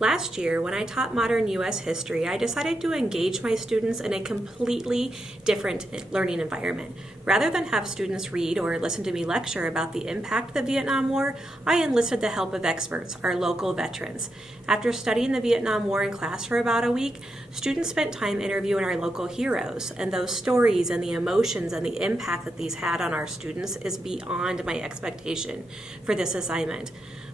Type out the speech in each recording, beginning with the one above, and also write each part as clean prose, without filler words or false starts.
Last year, when I taught modern U.S. history, I decided to engage my students in a completely different learning environment. Rather than have students read or listen to me lecture about the impact of the Vietnam War, I enlisted the help of experts, our local veterans. After studying the Vietnam War in class for about a week, students spent time interviewing our local heroes, and those stories and the emotions and the impact that these had on our students is beyond my expectation for this assignment.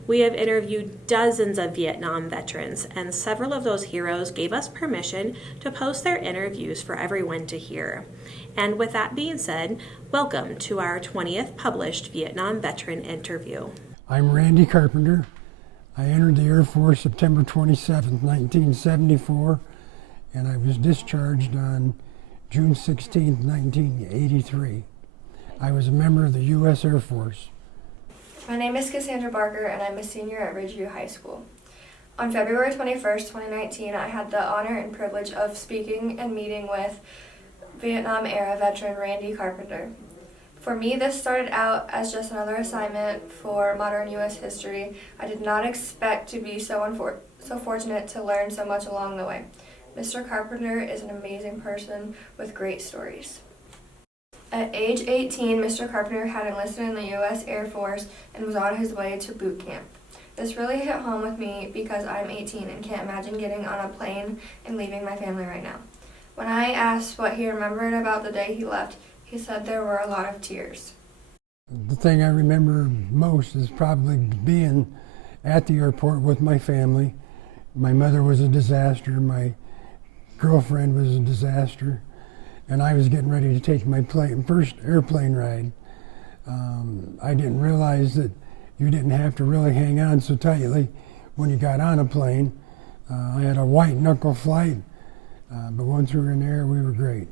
We have interviewed dozens of Vietnam veterans, and several of those heroes gave us permission to post their interviews for everyone to hear. And with that being said, welcome to our 20th published Vietnam veteran interview. I'm Randy Carpenter. I entered the Air Force September 27, 1974, and I was discharged on June 16, 1983. I was a member of the U.S. Air Force. My name is Cassandra Barker, and I'm a senior at Ridgeview High School. On February 21st, 2019, I had the honor and privilege of speaking and meeting with Vietnam-era veteran Randy Carpenter. For me, this started out as just another assignment for modern U.S. history. I did not expect to be so fortunate to learn so much along the way. Mr. Carpenter is an amazing person with great stories. At age 18, Mr. Carpenter had enlisted in the U.S. Air Force and was on his way to boot camp. This really hit home with me because I'm 18 and can't imagine getting on a plane and leaving my family right now. When I asked what he remembered about the day he left, he said there were a lot of tears. The thing I remember most is probably being at the airport with my family. My mother was a disaster, my girlfriend was a disaster, and I was getting ready to take my first airplane ride. I didn't realize that you didn't have to really hang on so tightly when you got on a plane. I had a white knuckle flight, but once we were in there, we were great.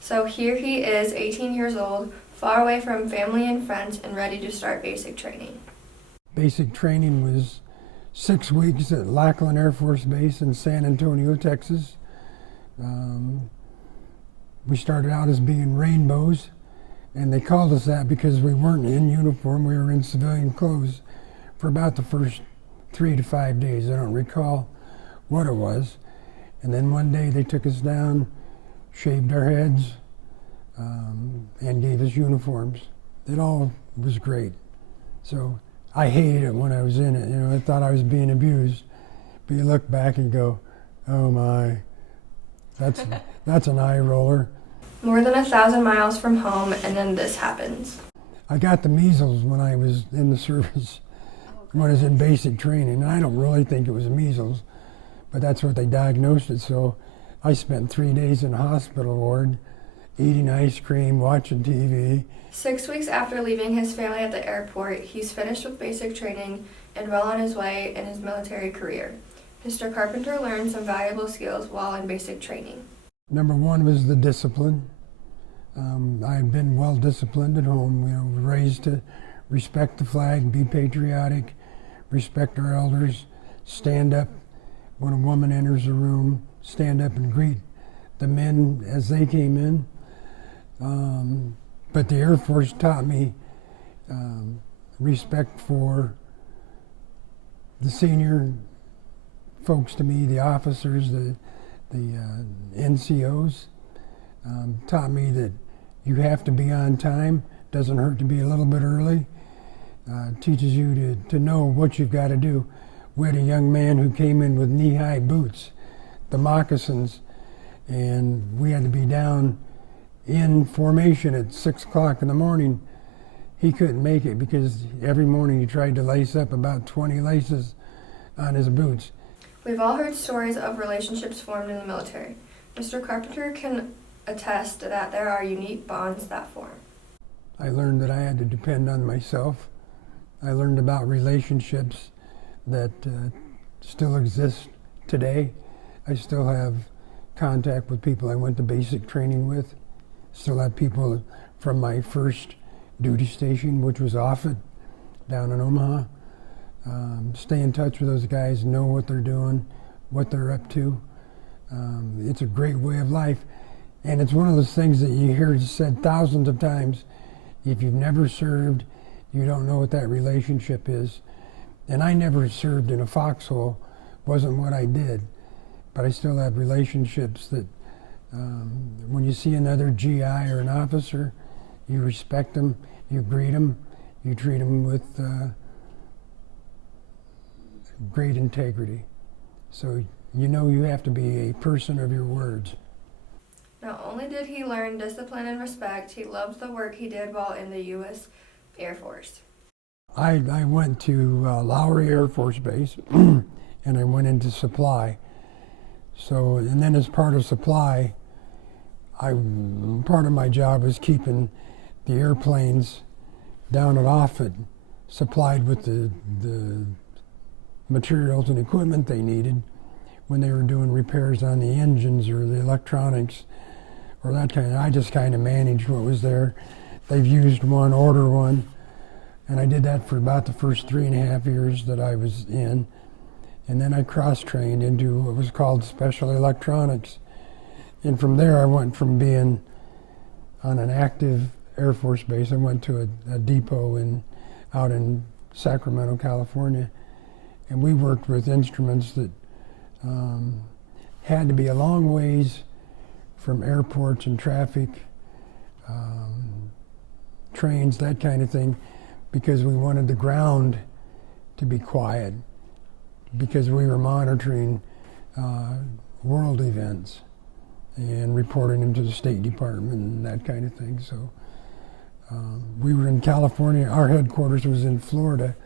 So here he is, 18 years old, far away from family and friends, and ready to start basic training. Basic training was 6 weeks at Lackland Air Force Base in San Antonio, Texas. We started out as being rainbows, and they called us that because we weren't in uniform, we were in civilian clothes for about the first 3 to 5 days. I don't recall what it was. And then one day they took us down, shaved our heads, and gave us uniforms. It all was great. So I hated it when I was in it. I thought I was being abused. But you look back and go, oh my, that's an eye roller. More than 1,000 miles from home, and then this happens. I got the measles when I was in the service, when I was in basic training. And I don't really think it was measles, but that's what they diagnosed it. So I spent 3 days in a hospital ward, eating ice cream, watching TV. 6 weeks after leaving his family at the airport, he's finished with basic training and well on his way in his military career. Mr. Carpenter learned some valuable skills while in basic training. Number one was the discipline. I've been well disciplined at home, raised to respect the flag, be patriotic, respect our elders, stand up when a woman enters a room, stand up and greet the men as they came in. But the Air Force taught me respect for the senior folks to me, the officers, the NCOs, taught me that you have to be on time. Doesn't hurt to be a little bit early. Teaches you to know what you've got to do. We had a young man who came in with knee-high boots, the moccasins, and we had to be down in formation at 6 o'clock in the morning. He couldn't make it because every morning he tried to lace up about 20 laces on his boots. We've all heard stories of relationships formed in the military. Mr. Carpenter can attest that there are unique bonds that form. I learned that I had to depend on myself. I learned about relationships that still exist today. I still have contact with people I went to basic training with. Still have people from my first duty station, which was Offutt, down in Omaha. Stay in touch with those guys, know what they're doing, what they're up to. It's a great way of life. And it's one of those things that you hear said thousands of times. If you've never served, you don't know what that relationship is. And I never served in a foxhole wasn't what I did, but I still have relationships that when you see another GI or an officer, you respect them, you greet them, you treat them with great integrity. So you know you have to be a person of your words. Not only did he learn discipline and respect, he loved the work he did while in the U.S. Air Force. I went to Lowry Air Force Base and I went into supply. So, and then as part of supply, part of my job was keeping the airplanes down at Offutt supplied with the materials and equipment they needed when they were doing repairs on the engines or the electronics or that kind of. I just kind of managed what was there. They've used one, order one, and I did that for about the first 3.5 years that I was in. And then I cross-trained into what was called special electronics. And from there I went from being on an active Air Force base, I went to a depot out in Sacramento, California. And we worked with instruments that had to be a long ways from airports and traffic, trains, that kind of thing, because we wanted the ground to be quiet, because we were monitoring world events and reporting them to the State Department and that kind of thing. So we were in California, our headquarters was in Florida,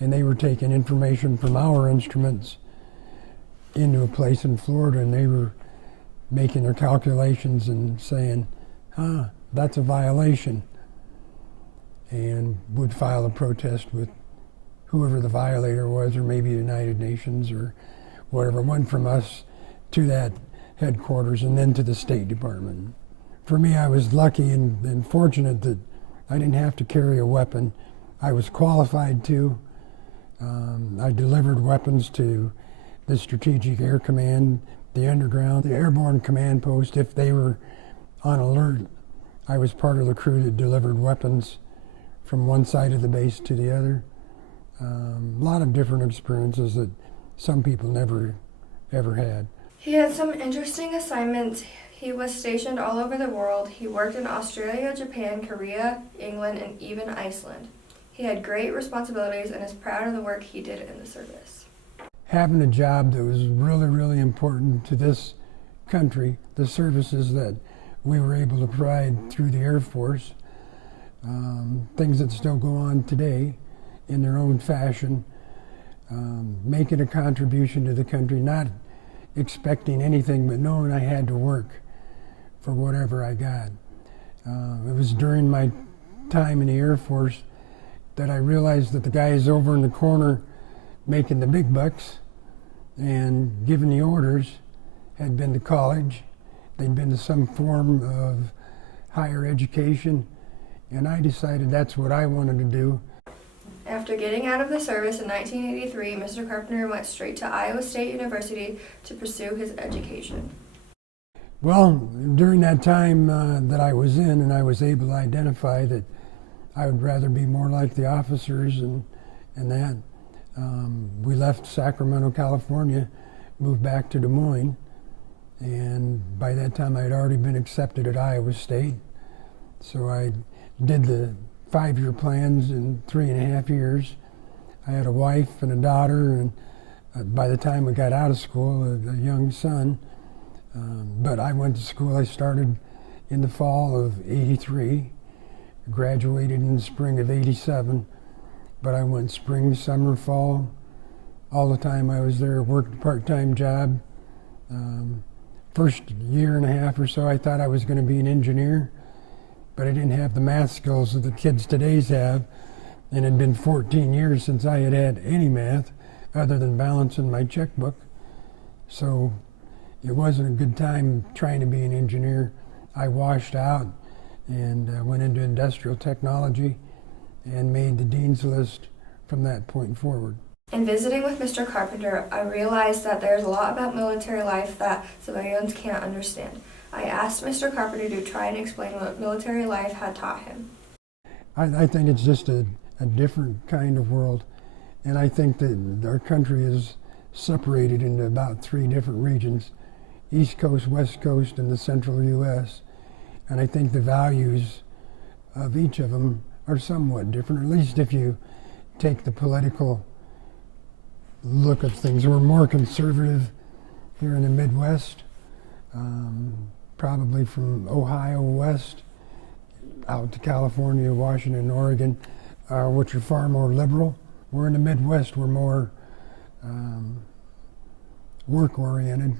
and they were taking information from our instruments into a place in Florida, and they were making their calculations and saying, that's a violation, and would file a protest with whoever the violator was, or maybe the United Nations or whatever. Went from us to that headquarters and then to the State Department. For me, I was lucky and fortunate that I didn't have to carry a weapon. I was qualified to. I delivered weapons to the Strategic Air Command, the Underground, the Airborne Command Post. If they were on alert, I was part of the crew that delivered weapons from one side of the base to the other. A lot of different experiences that some people never ever had. He had some interesting assignments. He was stationed all over the world. He worked in Australia, Japan, Korea, England, and even Iceland. He had great responsibilities and is proud of the work he did in the service. Having a job that was really, really important to this country, the services that we were able to provide through the Air Force, things that still go on today in their own fashion, making a contribution to the country, not expecting anything but knowing I had to work for whatever I got. It was during my time in the Air Force that I realized that the guys over in the corner making the big bucks and giving the orders had been to college. They'd been to some form of higher education, and I decided that's what I wanted to do. After getting out of the service in 1983, Mr. Carpenter went straight to Iowa State University to pursue his education. Well, during that time that I was in, and I was able to identify that I would rather be more like the officers and that, we left Sacramento, California, moved back to Des Moines, and by that time I had already been accepted at Iowa State. So I did the 5-year plans in 3.5 years. I had a wife and a daughter, and by the time we got out of school, a young son. But I went to school. I started in the fall of '83, graduated in the spring of '87. But I went spring, summer, fall, all the time I was there, worked a part-time job. First 1.5 years or so, I thought I was going to be an engineer, but I didn't have the math skills that the kids today's have, and it had been 14 years since I had any math other than balancing my checkbook. So it wasn't a good time trying to be an engineer. I washed out and went into industrial technology and made the dean's list from that point forward. In visiting with Mr. Carpenter, I realized that there's a lot about military life that civilians can't understand. I asked Mr. Carpenter to try and explain what military life had taught him. I think it's just a different kind of world, and I think that our country is separated into about 3 different regions: East Coast, West Coast, and the Central U.S. And I think the values of each of them are somewhat different, at least if you take the political look at things. We're more conservative here in the Midwest, probably from Ohio west out to California, Washington, Oregon, which are far more liberal. We're in the Midwest, we're more work-oriented.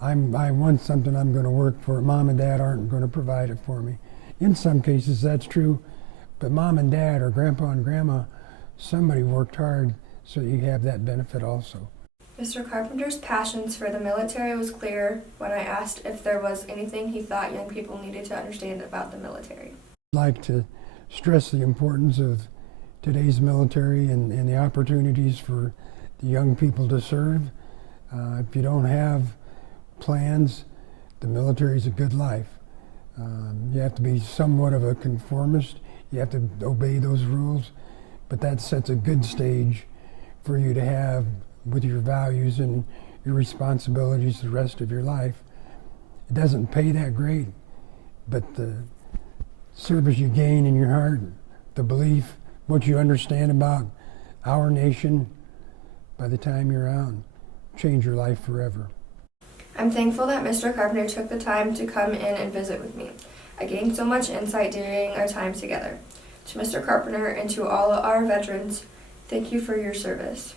I want something, I'm going to work for it. Mom and Dad aren't going to provide it for me. In some cases that's true, but Mom and Dad or Grandpa and Grandma, somebody worked hard so you have that benefit also. Mr. Carpenter's passions for the military was clear when I asked if there was anything he thought young people needed to understand about the military. I'd like to stress the importance of today's military and the opportunities for the young people to serve. If you don't have plans, the military is a good life. You have to be somewhat of a conformist. You have to obey those rules, but that sets a good stage for you to have with your values and your responsibilities the rest of your life. It doesn't pay that great, but the service you gain in your heart, the belief, what you understand about our nation, by the time you're out, change your life forever. I'm thankful that Mr. Carpenter took the time to come in and visit with me. I gained so much insight during our time together. To Mr. Carpenter and to all our veterans, thank you for your service.